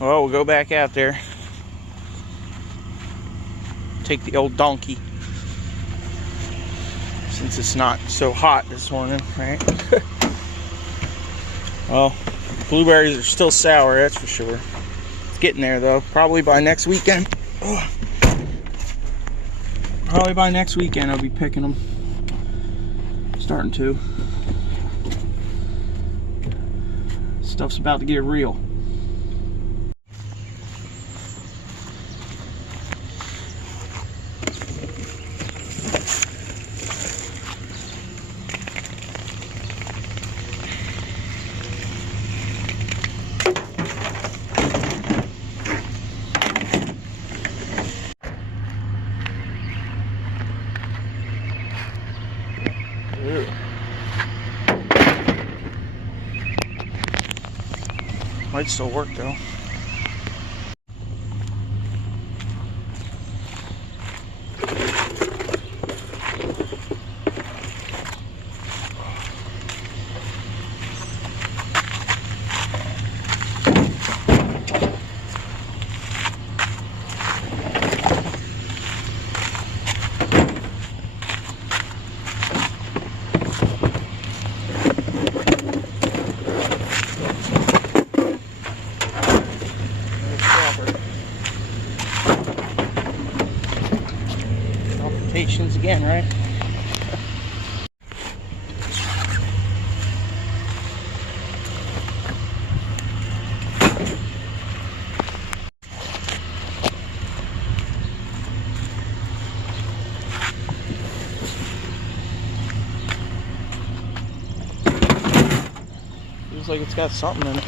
Well, we'll go back out there. Take the old donkey. Since it's not so hot this morning, right? Well, blueberries are still sour, that's for sure. It's getting there though. Probably by next weekend. Ugh. Probably by next weekend I'll be picking them. Starting to. Stuff's about to get real. Ew. Might still work though. Again, right? Feels like it's got something in it.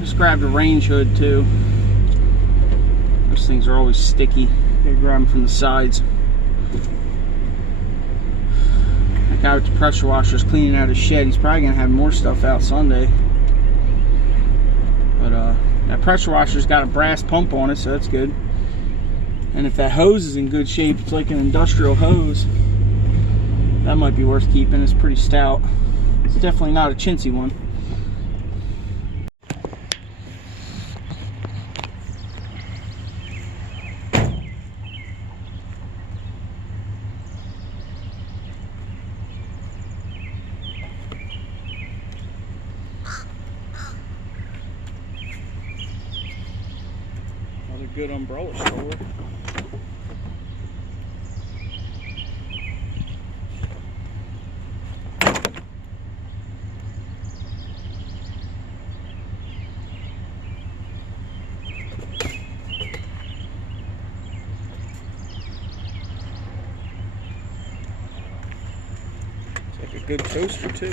Just grabbed a range hood too. Those things are always sticky. Gotta grab them from the sides. That guy with the pressure washer is cleaning out his shed. He's probably gonna have more stuff out Sunday. But that pressure washer's got a brass pump on it, so that's good. And if that hose is in good shape, it's like an industrial hose. That might be worth keeping. It's pretty stout. It's definitely not a chintzy one. Good umbrella stroller. It's like a good toaster too.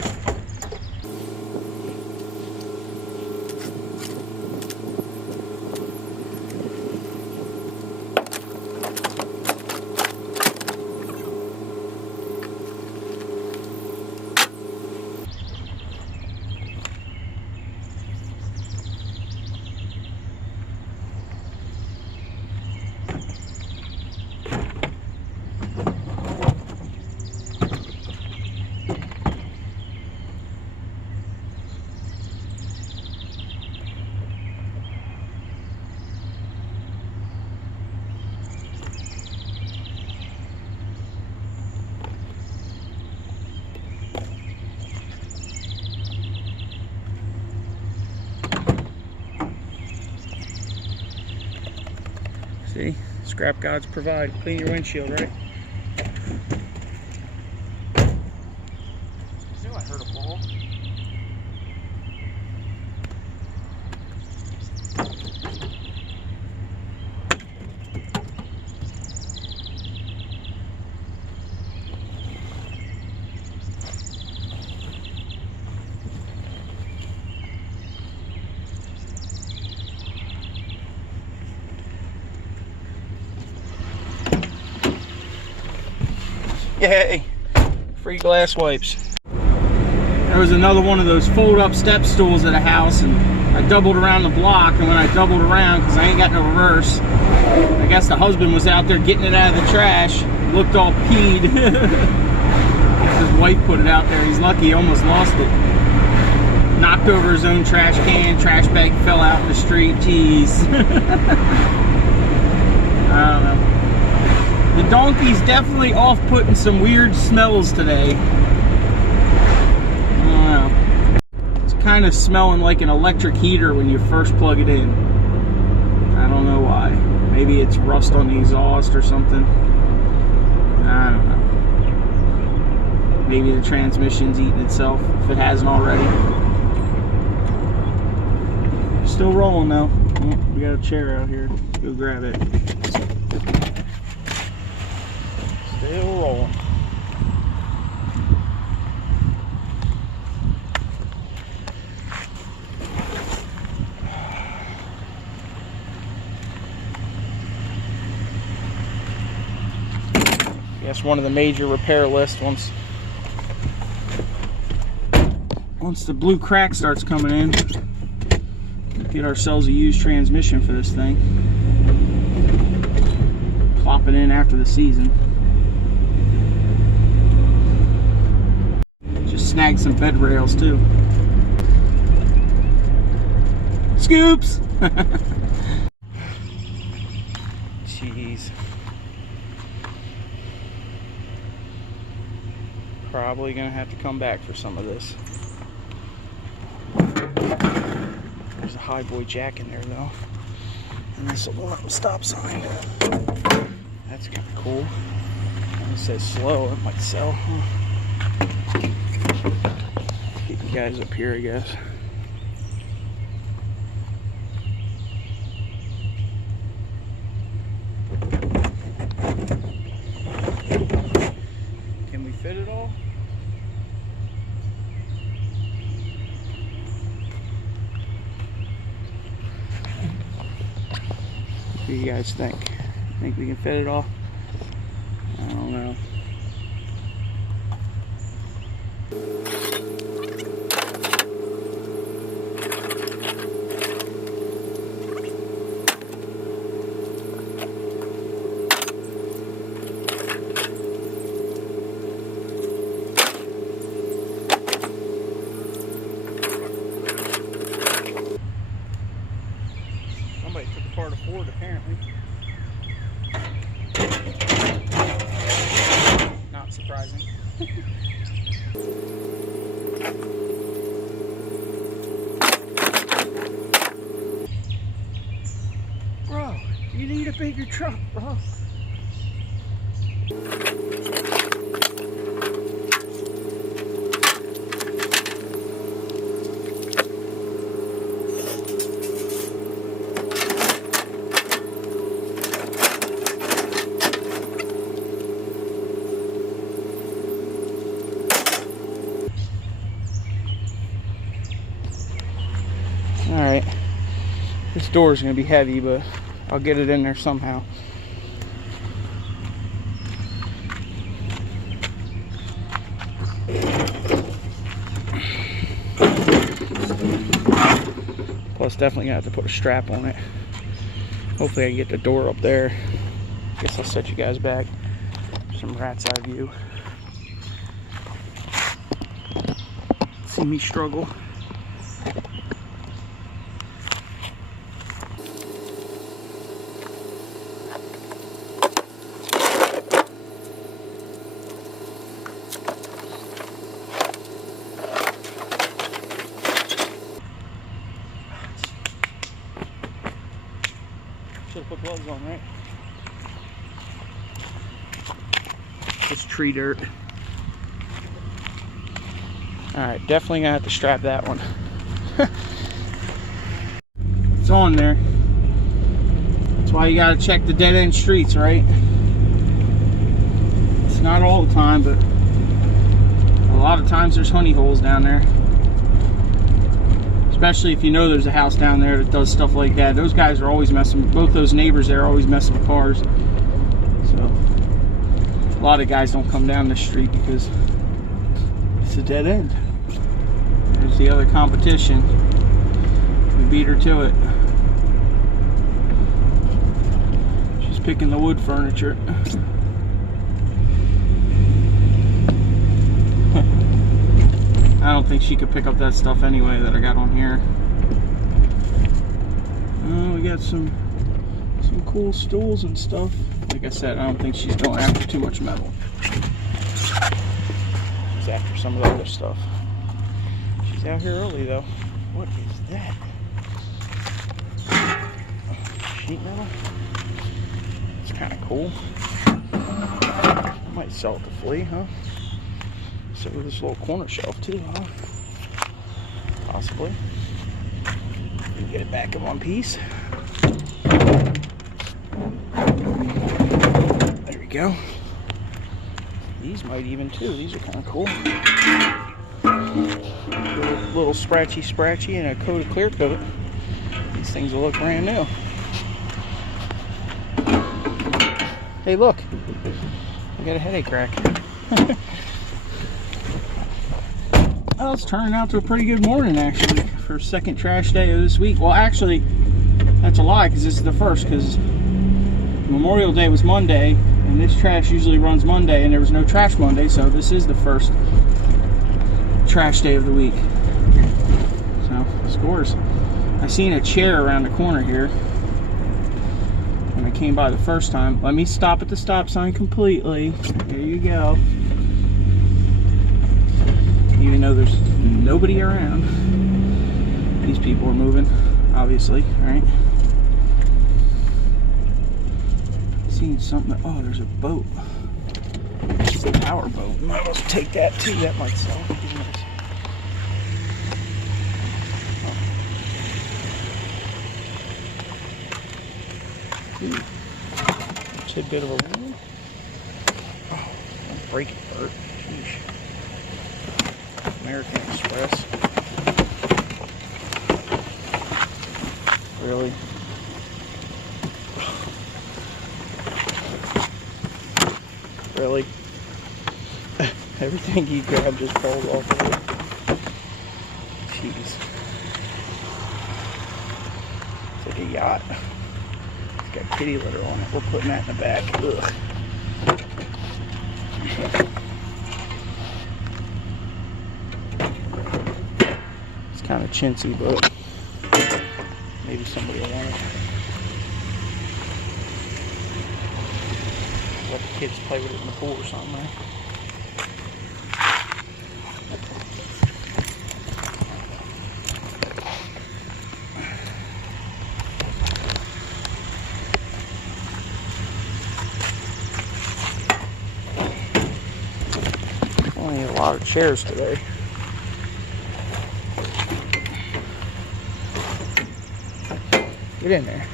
Scrap gods provide. Clean your windshield, right? I knew I heard a ball. Yay! Free glass wipes. There was another one of those fold-up step stools at a house, and I doubled around the block, and when I doubled around, because I ain't got no reverse, I guess the husband was out there getting it out of the trash, looked all peed. His wife put it out there. He's lucky he almost lost it. Knocked over his own trash can, trash bag fell out in the street. Jeez. I don't know. The donkey's definitely off putting some weird smells today. I don't know. It's kind of smelling like an electric heater when you first plug it in. I don't know why. Maybe it's rust on the exhaust or something. I don't know. Maybe the transmission's eating itself if it hasn't already. Still rolling though. Oh, we got a chair out here. Let's go grab it. Still rolling. Guess one of the major repair lists once the blue crack starts coming in. Get ourselves a used transmission for this thing. Plop it in after the season. Snag some bed rails too. Scoops! Jeez. Probably gonna have to come back for some of this. There's a high boy jack in there though. And this will up stop sign. That's kind of cool. It says slow, it might sell. Get you guys up here, I guess. Can we fit it all? What do you guys think? Think we can fit it all? I don't know. Somebody took apart a Ford apparently. Not surprising. Bro, you need a bigger truck, bro. Alright, this door is going to be heavy, but I'll get it in there somehow. Plus, definitely going to have to put a strap on it. Hopefully I can get the door up there. Guess I'll set you guys back. Some rat's eye view. See me struggle. Should have put gloves on, right? It's tree dirt. Alright, definitely gonna have to strap that one. It's on there. That's why you gotta check the dead end streets, right? It's not all the time, but a lot of times there's honey holes down there. Especially if you know there's a house down there that does stuff like that. Those guys are always messing, both those neighbors there are always messing with cars. So, a lot of guys don't come down this street because it's a dead end. There's the other competition. We beat her to it. She's picking the wood furniture. I don't think she could pick up that stuff anyway that I got on here. We got some cool stools and stuff. Like I said, I don't think she's going after too much metal. She's after some of the other stuff. She's out here early though. What is that? Sheet metal? It's kind of cool. I might sell it to Flea, huh? So with this little corner shelf too, huh? Possibly. You can get it back in one piece. There we go. These might even too. These are kind of cool. Little scratchy and a coat of clear coat. These things will look brand new. Hey, look! I got a headache crack. Well, it's turning out to a pretty good morning actually for second trash day of this week. Well, actually, that's a lie because this is the first, because Memorial Day was Monday and this trash usually runs Monday and there was no trash Monday, so this is the first trash day of the week. So, scores. I seen a chair around the corner here when I came by the first time. Let me stop at the stop sign completely. There you go. Even though there's nobody around. These people are moving, obviously, right? Seen something. Oh, there's a boat. It's a power boat. Might as well take that too. That might sell. Ooh. Tidbit of aluminum. Oh, don't break it, Bert. Sheesh. American Express. Really? Really? Everything he grabbed just falls off of it. Jeez. It's like a yacht. It's got kitty litter on it. We're putting that in the back. Ugh. Kind of chintzy, but maybe somebody will want it. Let the kids play with it in the pool or something, right? Only a lot of chairs today. Get in there.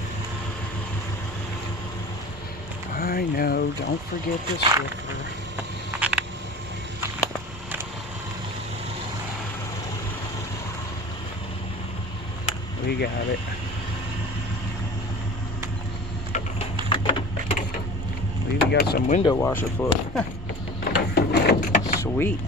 I know, don't forget the slipper. We got it. We even got some window washer foot. Sweet.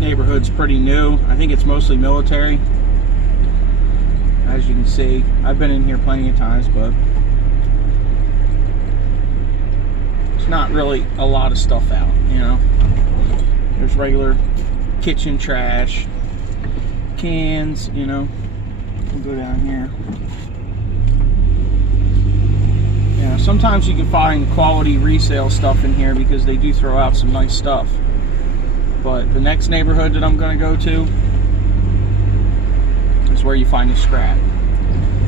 Neighborhood's pretty new. I think it's mostly military. As you can see, I've been in here plenty of times, but it's not really a lot of stuff out, you know. There's regular kitchen trash, cans, you know. We'll go down here. Yeah, sometimes you can find quality resale stuff in here because they do throw out some nice stuff. But the next neighborhood that I'm going to go to is where you find the scrap.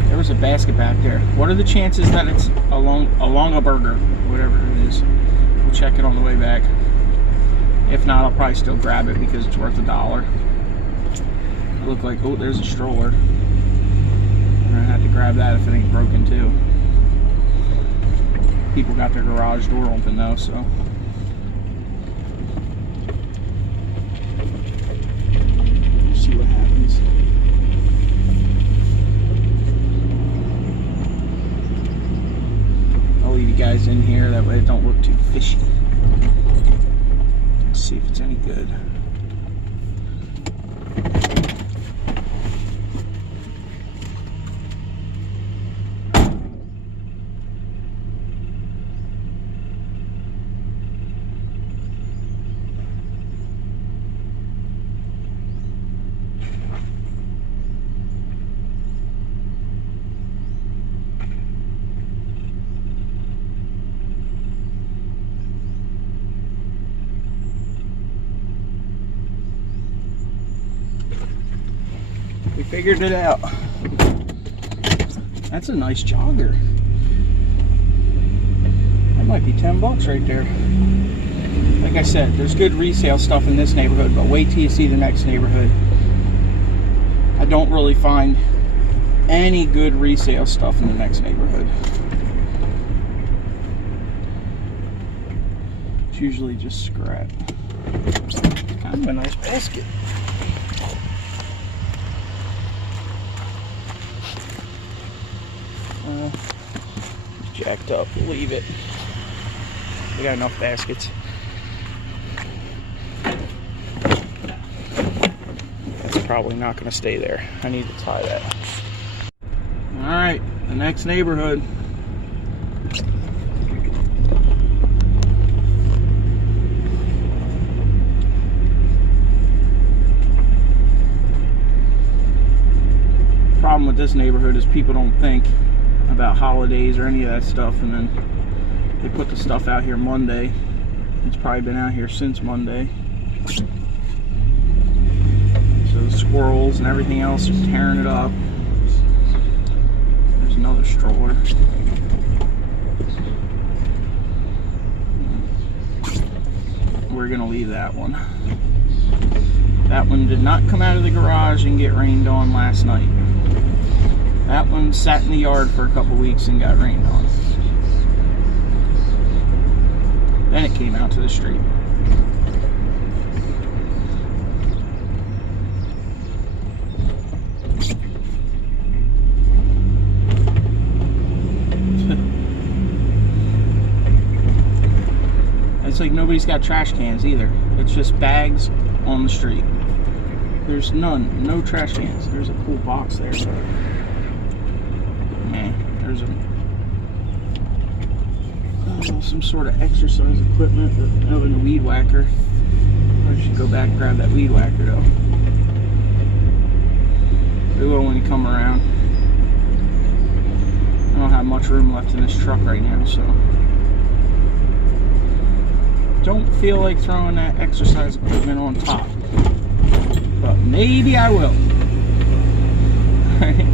There was a basket back there. What are the chances that it's along a burger, whatever it is? We'll check it on the way back. If not, I'll probably still grab it because it's worth $1. It looked like, oh, there's a stroller. I'm gonna have to grab that if it ain't broken too. People got their garage door open though, so. Let's see what happens. I'll leave you guys in here, that way it don't look too fishy. Let's see if it's any good. We figured it out. That's a nice jogger. That might be 10 bucks right there. Like I said, there's good resale stuff in this neighborhood, but wait till you see the next neighborhood. I don't really find any good resale stuff in the next neighborhood. It's usually just scrap. It's kind of a nice basket. It's jacked up. We'll leave it. We got enough baskets. That's probably not going to stay there. I need to tie that. Alright, the next neighborhood. Problem with this neighborhood is people don't think about holidays or any of that stuff, and then they put the stuff out here Monday. It's probably been out here since Monday. So the squirrels and everything else are tearing it up. There's another stroller. We're gonna leave that one. That one did not come out of the garage and get rained on last night. That one sat in the yard for a couple weeks and got rained on. Then it came out to the street. It's like nobody's got trash cans either. It's just bags on the street. There's none, no trash cans. There's a cool box there. There's some sort of exercise equipment, but other than a weed whacker. I should go back and grab that weed whacker though. We will when you come around. I don't have much room left in this truck right now, so don't feel like throwing that exercise equipment on top, but maybe I will. Alright.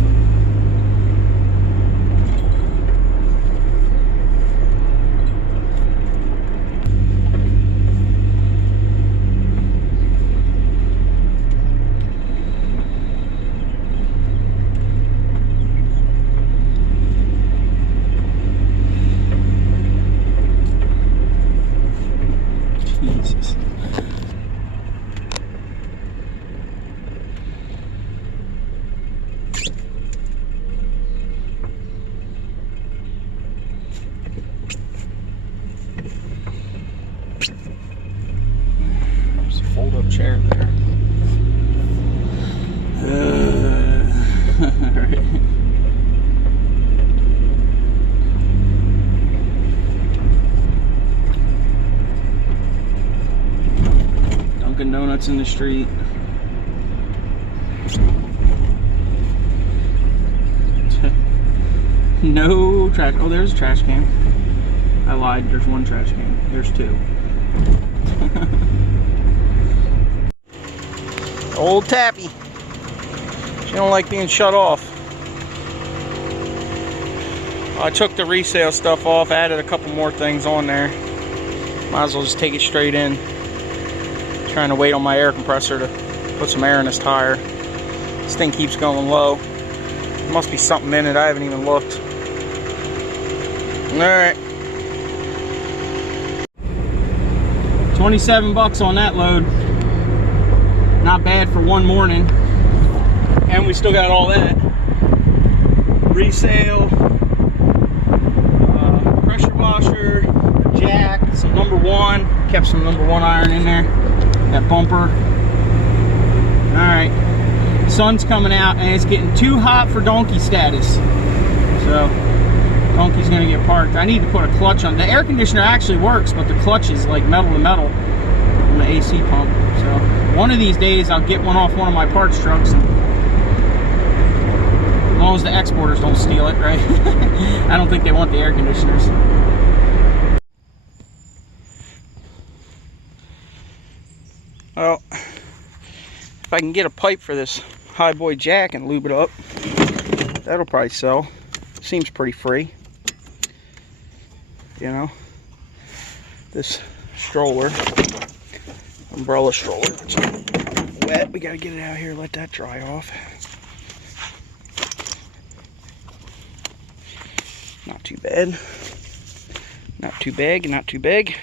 Fold-up chair there. Right. Dunkin' Donuts in the street. No trash. Oh, there's a trash can. I lied. There's one trash can. There's two. Old Tappy. She don't like being shut off. I took the resale stuff off, added a couple more things on there. Might as well just take it straight in. Trying to wait on my air compressor to put some air in this tire. This thing keeps going low. There must be something in it, I haven't even looked. Alright. 27 bucks on that load. Not bad for one morning. And we still got all that. Resale, pressure washer, a jack, some #1. Kept some #1 iron in there. That bumper. Alright. Sun's coming out and it's getting too hot for donkey status. So, donkey's gonna get parked. I need to put a clutch on. The air conditioner actually works, but the clutch is like metal to metal on the AC pump. So, one of these days I'll get one off one of my parts trucks. And as long as the exporters don't steal it, right? I don't think they want the air conditioners. Well, if I can get a pipe for this high boy jack and lube it up, that'll probably sell. Seems pretty free. You know, this stroller, umbrella stroller, it's wet. We gotta get it out here, let that dry off. Not too bad. Not too big, not too big.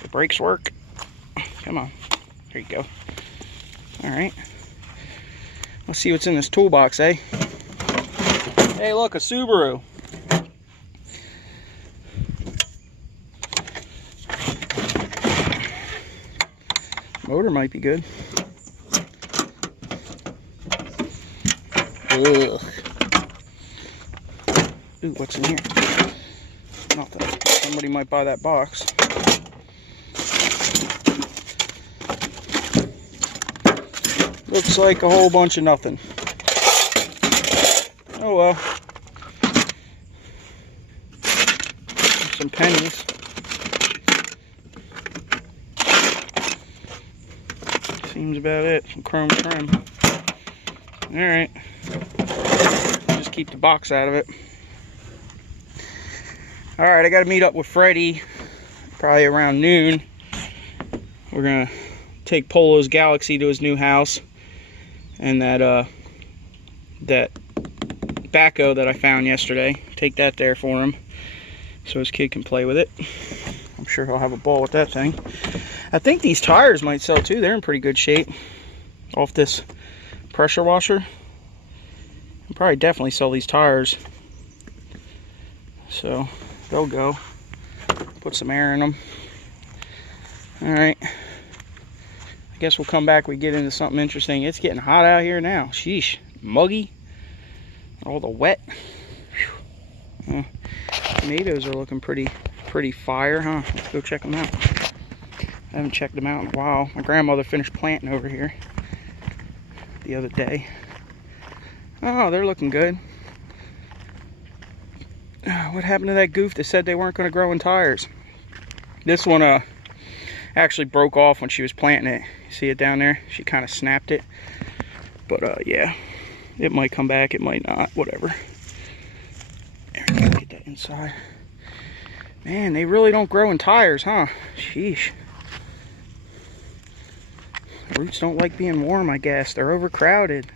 The brakes work. Come on. There you go. Alright. Let's see what's in this toolbox, eh? Hey, look, a Subaru. Motor might be good. Ugh. Ooh, what's in here? Nothing. Somebody might buy that box. Looks like a whole bunch of nothing. Oh well. Some pennies. Seems about it. Some chrome trim. Alright. Just keep the box out of it. Alright, I gotta meet up with Freddie probably around noon. We're gonna take Polo's Galaxy to his new house. And that backhoe that I found yesterday, take that there for him so his kid can play with it. I'm sure he'll have a ball with that thing. I think these tires might sell too. They're in pretty good shape off this pressure washer. I'll probably definitely sell these tires, so they'll go. Put some air in them. All right, I guess we'll come back, we get into something interesting. It's getting hot out here now. Sheesh. Muggy. All the wet. Tomatoes are looking pretty fire, huh? Let's go check them out. I haven't checked them out in a while. My grandmother finished planting over here the other day. Oh, they're looking good. What happened to that goof that said they weren't going to grow in tires? This one actually broke off when she was planting it. You see it down there? She kind of snapped it. But yeah, it might come back, it might not, whatever. There we go, get that inside. Man, they really don't grow in tires, huh? Sheesh. Roots don't like being warm, I guess. They're overcrowded.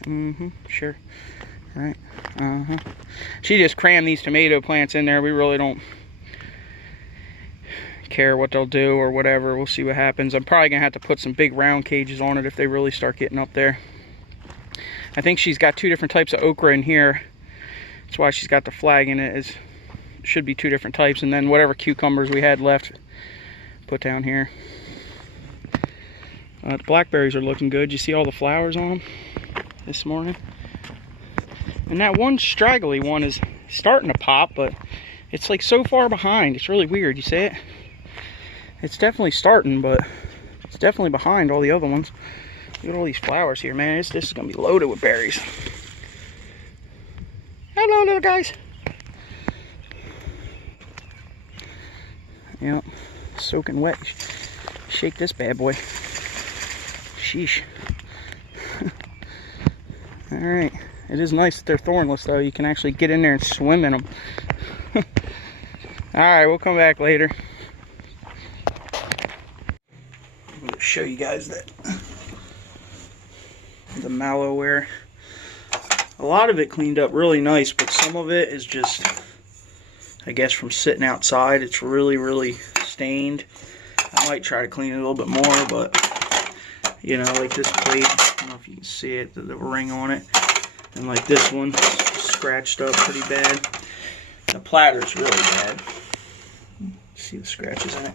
Sure. Right. She just crammed these tomato plants in there. We really don't care what they'll do or whatever. We'll see what happens. I'm probably gonna have to put some big round cages on it if they really start getting up there. I think she's got 2 different types of okra in here. That's why she's got the flag in it. It should be 2 different types, and then whatever cucumbers we had left, put down here. The blackberries are looking good. You see all the flowers on them this morning? And that one straggly one is starting to pop, but it's like so far behind. It's really weird. You see it? It's definitely starting, but it's definitely behind all the other ones. Look at all these flowers here, man. This is going to be loaded with berries. Hello, little guys. Yep, soaking wet. Shake this bad boy. Sheesh. Alright. It is nice that they're thornless, though. You can actually get in there and swim in them. Alright, we'll come back later. I'm going to show you guys that the malware. A lot of it cleaned up really nice, but some of it is just, I guess, from sitting outside. It's really stained. I might try to clean it a little bit more, but you know, like this plate, I don't know if you can see it, the ring on it, and like this one, scratched up pretty bad. The platter's really bad. See the scratches in it.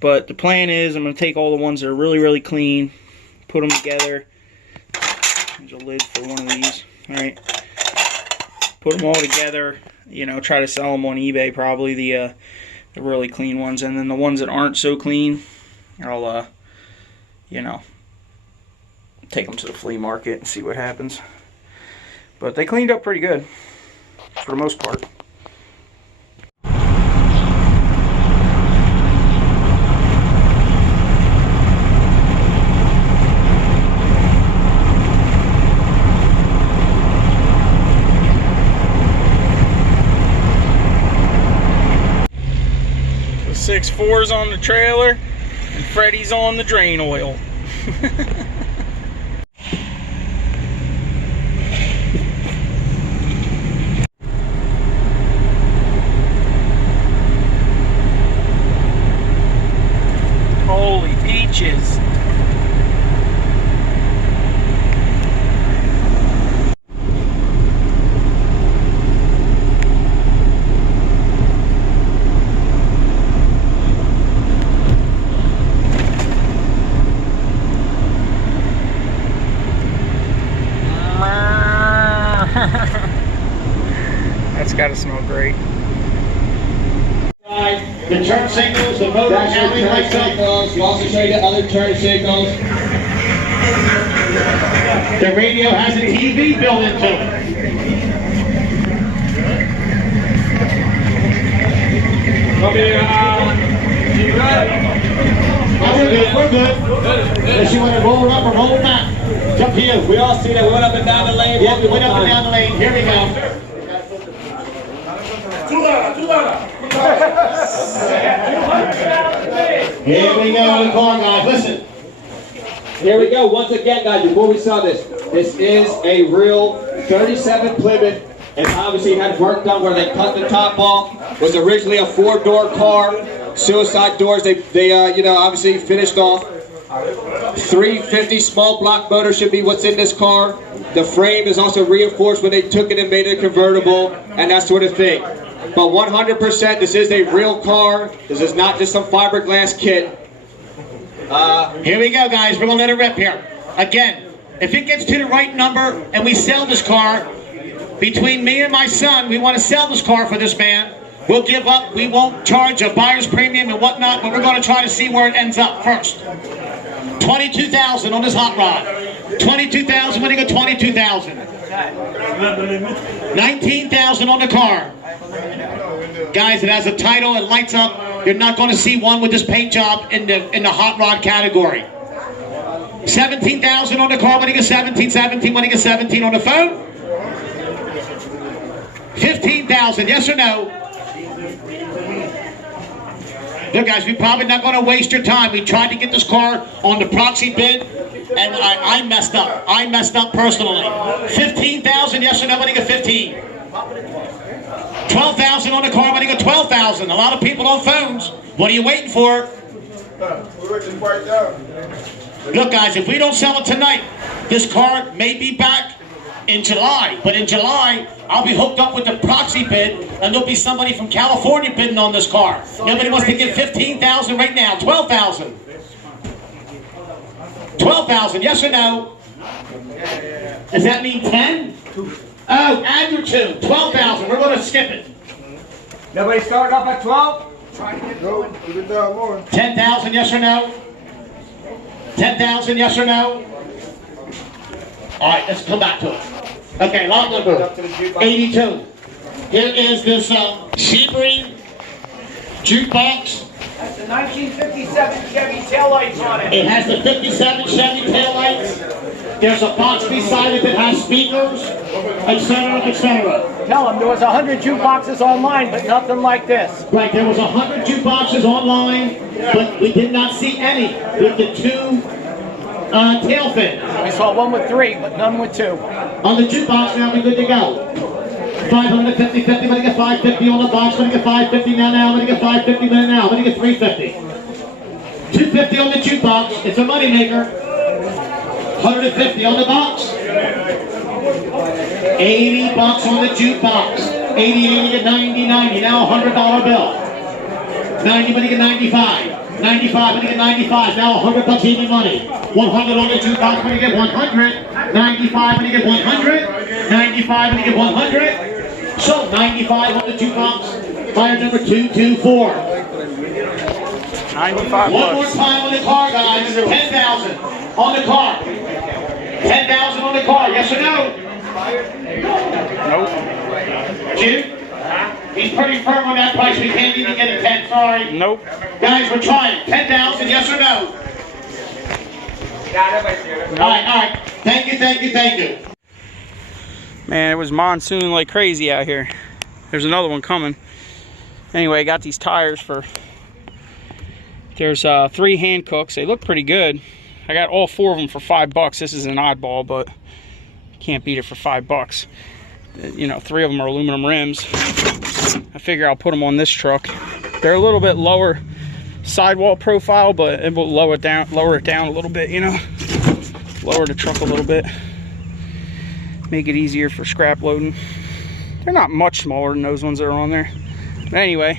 But the plan is, I'm going to take all the ones that are really clean, put them together. There's a lid for one of these. Alright. Put them all together, you know, try to sell them on eBay, probably the really clean ones. And then the ones that aren't so clean, I'll, you know, take them to the flea market and see what happens. But they cleaned up pretty good, for the most part. The 6.4's on the trailer, and Freddy's on the drain oil. Holy peaches. That's gotta smell great. The turn signals, the motor handling lights up. We'll also show you the other turn signals. The radio has a TV built into it. We're good. Unless you want to roll up or roll back. It's up to you. We all see that we went up and down the lane. Yeah, we went up and down the lane. Here we go. Here we go, come on guys, listen. Here we go, once again guys, before we saw this is a real 37 Plymouth. It's obviously had work done where they cut the top off. Was originally a 4-door car. Suicide doors, they you know, obviously finished off. 350 small block motor should be what's in this car. The frame is also reinforced when they took it and made it convertible and that sort of thing. But 100%, this is a real car. This is not just some fiberglass kit. Here we go, guys. We're going to let it rip here. Again, if it gets to the right number and we sell this car, between me and my son, we want to sell this car for this man. We'll give up. We won't charge a buyer's premium and whatnot, but we're going to try to see where it ends up first. $22,000 on this hot rod. $22,000. When you go $22,000. $19,000 on the car. Guys, it has a title, it lights up. You're not going to see one with this paint job in the hot rod category. $17,000 on the car. When you get 17, 17. When you get 17 on the phone. $15,000. Yes or no? Look, guys, we're probably not going to waste your time. We tried to get this car on the proxy bid, and I messed up. I messed up personally. $15,000. Yes or no? When you get 15. $12,000 on the car. When you get 12,000. A lot of people on phones. What are you waiting for? Look, guys, if we don't sell it tonight, this car may be back in July. But in July, I'll be hooked up with the proxy bid, and there'll be somebody from California bidding on this car. Nobody wants to give $15,000 right now. $12,000. $12,000. Yes or no? Does that mean 10? Oh, add your 2. $12,000. We're going to skip it. Nobody started off at 12? $10,000. Yes or no? $10,000. Yes or no? All right, let's come back to it. Okay, lot number 82. Here is this Sebring jukebox. That's the 1957 Chevy taillights on it. It has the 57 Chevy taillights. There's a box beside it that has speakers, etc., etc. Tell them there was 100 jukeboxes online, but nothing like this. Right, there was 100 jukeboxes online, but we did not see any with the 2 tail fins. I saw one with 3, but none with 2. On the jukebox now, we're good to go. 550, 50, I'm gonna get 550 on the box, I'm gonna get 550 now, I'm gonna get 550 now, I'm gonna get 350. 250 on the jukebox, it's a money maker. 150 on the box. 80 bucks on the jukebox. 80, 80 to 90, 90. Now a $100 bill. 90, money get 95. 95, money get 95. Now 100 bucks even money. 100 on the jukebox, money get 100. 95, money get 100. 95, money get 100. So 95 on the jukebox. Buyer number 224. 95 One more bucks. time on the car, guys. 10,000 on the car. 10,000 on the car. Yes or no? Nope. Jude? He's pretty firm on that price. We can't even get a 10. Sorry. Nope. Guys, we're trying. 10,000. Yes or no? All right. Thank you. Man, it was monsoon like crazy out here. There's another one coming. Anyway, I got these tires for... There's 3 hand cooks. They look pretty good. I got all 4 of them for $5. This is an oddball, but can't beat it for $5. You know, 3 of them are aluminum rims. I figure I'll put them on this truck. They're a little bit lower sidewall profile, but it will lower it down a little bit, you know. Lower the truck a little bit. Make it easier for scrap loading. They're not much smaller than those ones that are on there. But anyway,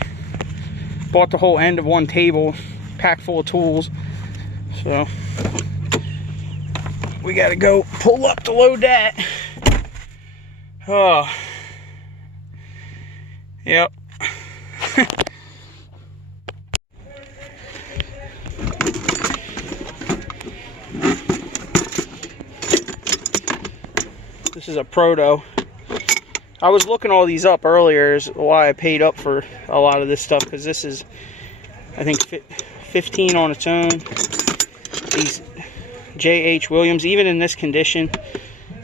bought the whole end of one table, packed full of tools. So we gotta go pull up to load that. Oh, yep. This is a Proto. I was looking all these up earlier, is why I paid up for a lot of this stuff, because this is, I think, 15 on its own. These J.H. Williams, even in this condition,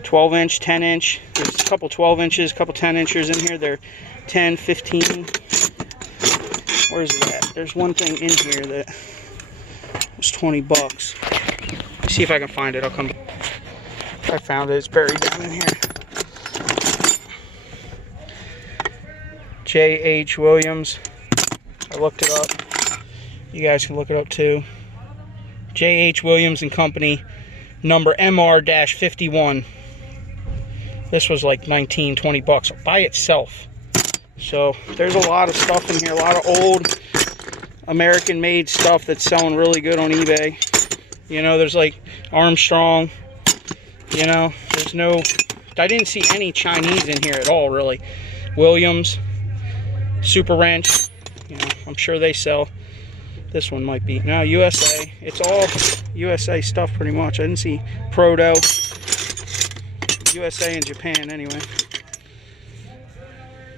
12 inch, 10 inch, there's a couple 12 inches, a couple 10 inches in here. They're 10, 15. Where's it at? There's one thing in here that was 20 bucks. Let's see if I can find it. I'll come. I found it. It's buried down in here. J.H. Williams. I looked it up. You guys can look it up too. J.H. Williams and Company, number MR-51. This was like 19, 20 bucks by itself. So there's a lot of stuff in here, a lot of old American-made stuff that's selling really good on eBay. You know, there's like Armstrong. You know, there's no, I didn't see any Chinese in here at all, really. Williams, Super Wrench, you know, I'm sure they sell. This one might be, no, USA. It's all USA stuff pretty much. I didn't see Proto. USA and Japan anyway.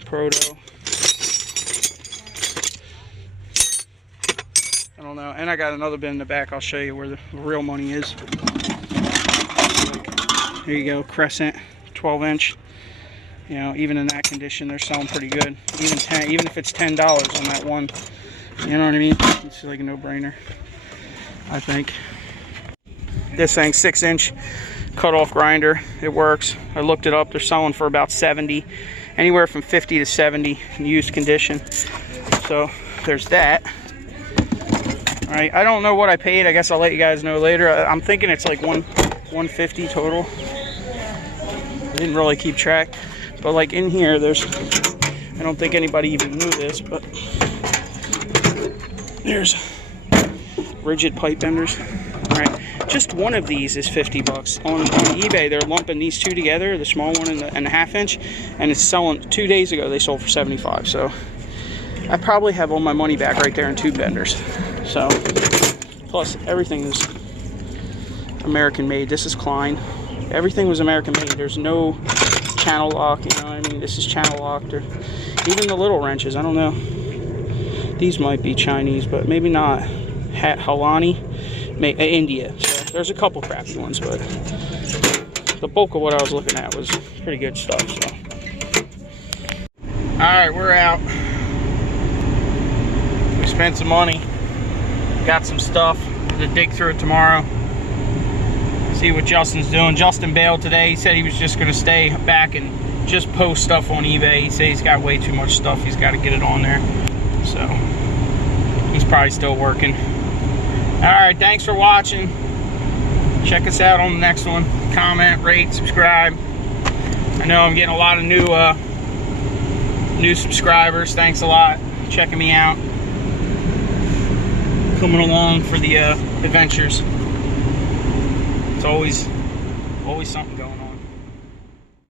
Proto. I don't know. And I got another bin in the back. I'll show you where the real money is. There you go, Crescent, 12 inch. You know, even in that condition, they're selling pretty good. Even if it's $10 on that one. You know what I mean? It's like a no-brainer, I think. This thing, 6 inch cut-off grinder. It works. I looked it up. They're selling for about 70, anywhere from 50 to 70 in used condition. So there's that. All right, I don't know what I paid. I guess I'll let you guys know later. I'm thinking it's like 150 total. I didn't really keep track, but like in here, there's, I don't think anybody even knew this, but there's rigid pipe benders. All right, just one of these is 50 bucks. On eBay, they're lumping these two together, the small one and the half inch, and it's selling, 2 days ago, they sold for 75. So I probably have all my money back right there in tube benders. So, plus everything is American made. This is Klein. Everything was American made. There's no channel lock, you know what I mean? This is channel locked, or even the little wrenches, I don't know. These might be Chinese, but maybe not. Halani, India. So there's a couple crappy ones, but the bulk of what I was looking at was pretty good stuff. So, all right, we're out. We spent some money, got some stuff to dig through it tomorrow. See what Justin's doing. Justin bailed today. He said he was just going to stay back and just post stuff on eBay. He said he's got way too much stuff. He's got to get it on there. So he's probably still working. All right, thanks for watching. Check us out on the next one. Comment, rate, subscribe. I know I'm getting a lot of new subscribers. Thanks a lot for checking me out. Coming along for the adventures. It's always something.